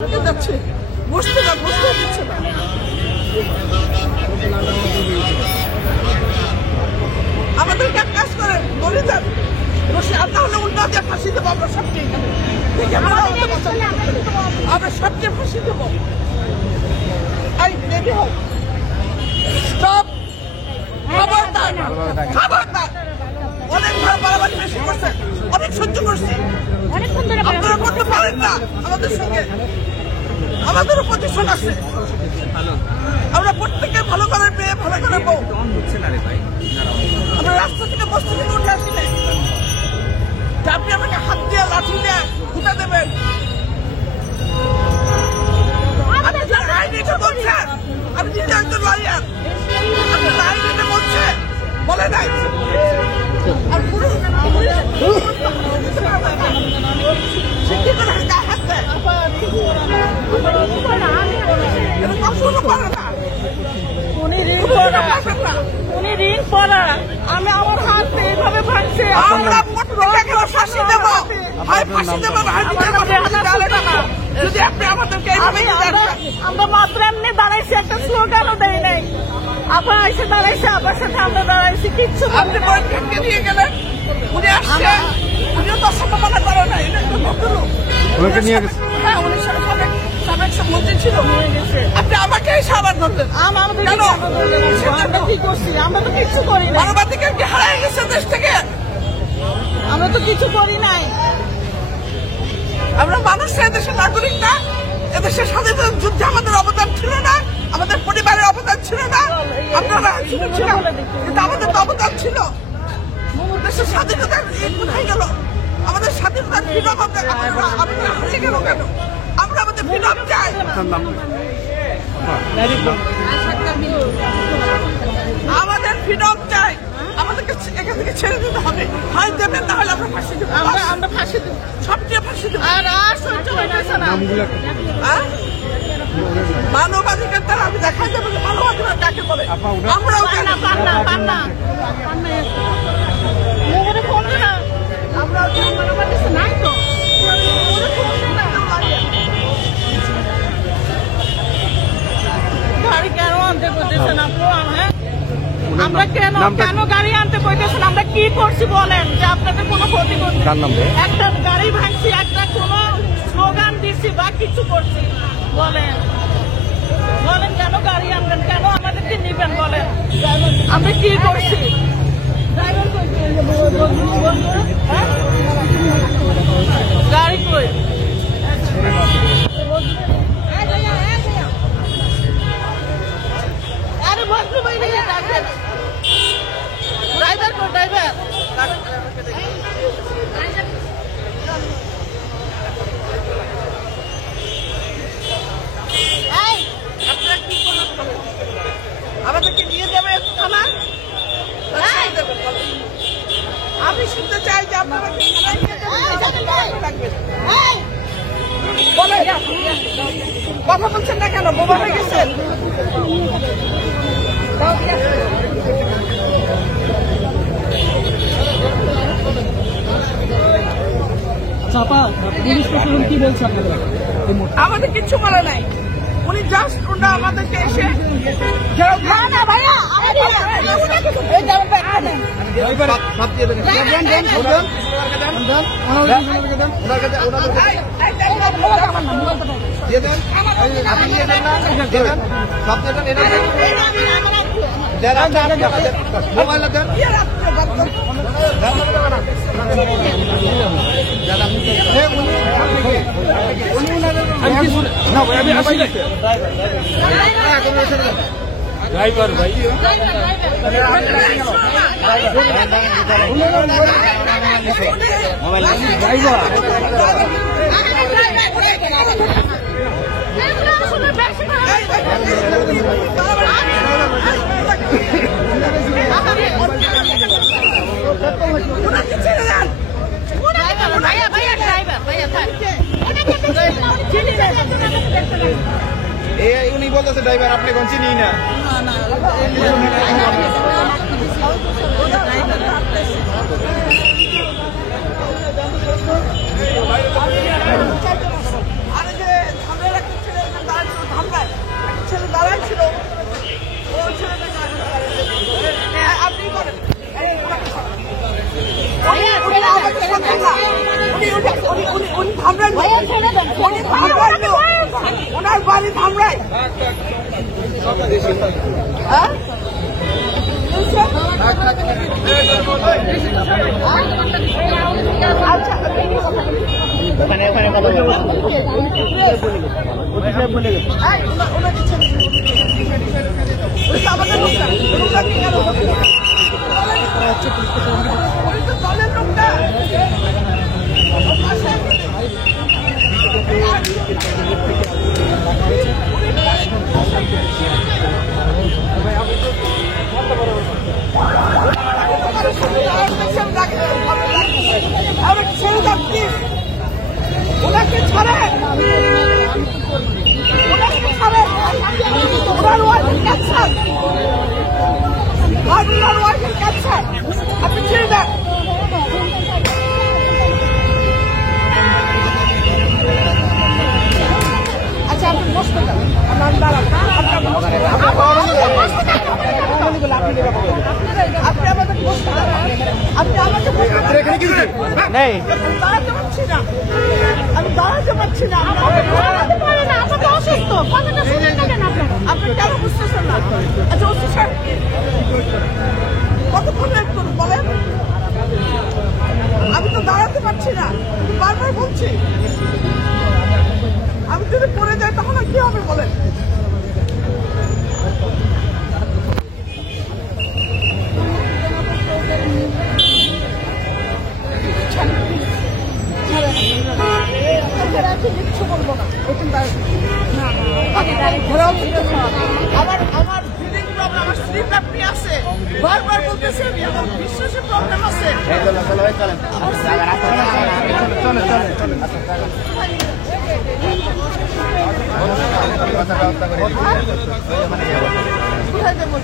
যাচ্ছে বসতে না, বসতে দিচ্ছে না। আমাদেরকে এক কাজ করেন, বলে যান বসে আমরা হলে উল্টা দিয়ে ফাঁসি দেবো। আমরা সবকে আমরা সবকে ফাঁসি দেবো। এই রেডি হোক, স্টপ, খবরদার খবরদার। অনেক বাড়াবাড়ি বেশি করছে, অনেক সহ্য করছি। আপনারা করতে পারেন না আমাদের সঙ্গে। আমাদেরও পজিশন আছে, আমরা প্রত্যেকের ভালো করে পেয়ে ভালো করে বউ। আমরা রাস্তা থেকে বস্তি থেকে উঠে আসি নাই। আপনি আমাকে হাত দিয়ে লাঠি দিয়ে উঠে দেবেন। আপনি যে আইন এটা বলছেন, আমি নিজে একজন লয়ার। আপনি আইন এটা বলছে বলে নাই। আর পুরো শিক্ষিত হাত দেয়, এটা কখনো পারে না। উনি রিং পরা, আমি আমার হাত এইভাবে ভাঙছে। আমরা প্রত্যেককে ফাঁসি দেব, হয় ফাঁসি দেব না হয় নিজের মাথা জ্বালাবে না। যদি আপনি আমাদেরকে আমরা মাত্র এমনি দাঁড়াইছি, একটা স্লোগানও দেয় নাই। আপা এসে দাঁড়াইছে, আবার সাথে আমরা দাঁড়াইছি, কিচ্ছু আপনি বয়ফ্রেন্ডকে নিয়ে গেলেন, উনি আসছে, উনিও তো সম্ভাবনা করে না। এটা একটা ভদ্রলোক, হ্যাঁ উনি সাবেক মন্ত্রী ছিল। আপনি আমাকে সাবান ধরলেন, কেন? আমরা কি করছি? আমরা তো কিছু করি না। মানবাধিকার কি হারিয়ে গেছে দেশ থেকে? আমরা তো কিছু করি নাই। আমরা মানুষ, এদেশের নাগরিক না? এদেশের স্বাধীনতা যুদ্ধে আমাদের অবদান ছিল না? আমাদের পরিবারের অবদান ছিল না? আপনারা ছিলাম, কিন্তু আমাদের তো অবদান ছিল। দেশের স্বাধীনতা কোথায় গেল? আমাদের স্বাধীনতার ফ্রিডম আমাদের হারিয়ে গেল কেন? আমরা আমাদের ফ্রিডম চাই। আমাদের ফ্রিডম চাই, আমাদেরকে এখান থেকে ছেড়ে দিতে হবে। হয় দেবেন, না হলে আমরা ফাঁসি দেবো। আমরা ফাঁসি দেবো, সবচেয়ে ফাঁসি দেবো। আর সহ্য হইতেছে না। মানবাধিকার তারা আমি দেখাই যাবো যে মানবাধিকার কাকে বলে। আমরাও জানি নাই তো। গাড়ি কেন আনতে বলতেছেন আপু? আমরা কেন গাড়ি আনতে বলতেছেন? আমরা কি করছি বলেন, যে আপনাদের কোনো ক্ষতি করছি? একটা গাড়ি ভাঙছি, একটা কোনো স্লোগান দিচ্ছি বা কিছু করছি? বলেন বলেন কেন গাড়ি আনবেন, কেন আমাদেরকে নিবেন বলেন? আমরা কি করছি? গাড়ি কই? আরে বসু ভাই ড্রাইভার কো, ড্রাইভার আমাদেরকে নিয়ে যাবে থানা। আমি শুনতে চাই যে আপনারা কি বলেন, কথা বলছেন না কেন? বোমা হয়ে গেছেন। পুলিশ প্রশাসন কি বলছে আপনাদের? আমাদের কিচ্ছু বলে নাই। উনি জাস্ট ওটা আমাদেরকে এসে ড্রাইভার ভাই উনি বলতেছে ড্রাইভার আপনি কোন চিনি না। আরে যে হ্যাঁ? আচ্ছা ওখানে কথা বলবো আমাদের লোকটা কেন দলের লোকটা ওনাকে ছাড়েন, ওনাকে ছাড়েন, ওনার ওয়াইফের ক্যান্সার, ওনার ওয়াইফের ক্যান্সার, আপনি ছেড়ে দেন। আচ্ছা আপনি বসতে দেন, আমার দাঁড়ান, আপনি আমাদের বসতে দেন, আপনি আমাকে নেই দাঁড়াতে পারছি না, আমি দাঁড়াতে পারছি না। আপনি কেন বুঝতেছেন না? আচ্ছা ওসি স্যার কতক্ষণ ওয়েট করুন বলেন? আমি তো দাঁড়াতে পারছি না, বারবার বলছি। আমি যদি পড়ে যাই তাহলে কি হবে বলেন? কিচ্ছু বলবো না, আমার ব্রিদিং প্রবলেম, আমার স্লিপ অ্যাপনি আছে, বারবার বলতেছি আমি, আমার বিশ্বাসের প্রবলেম আছে। কোথায় যাবো?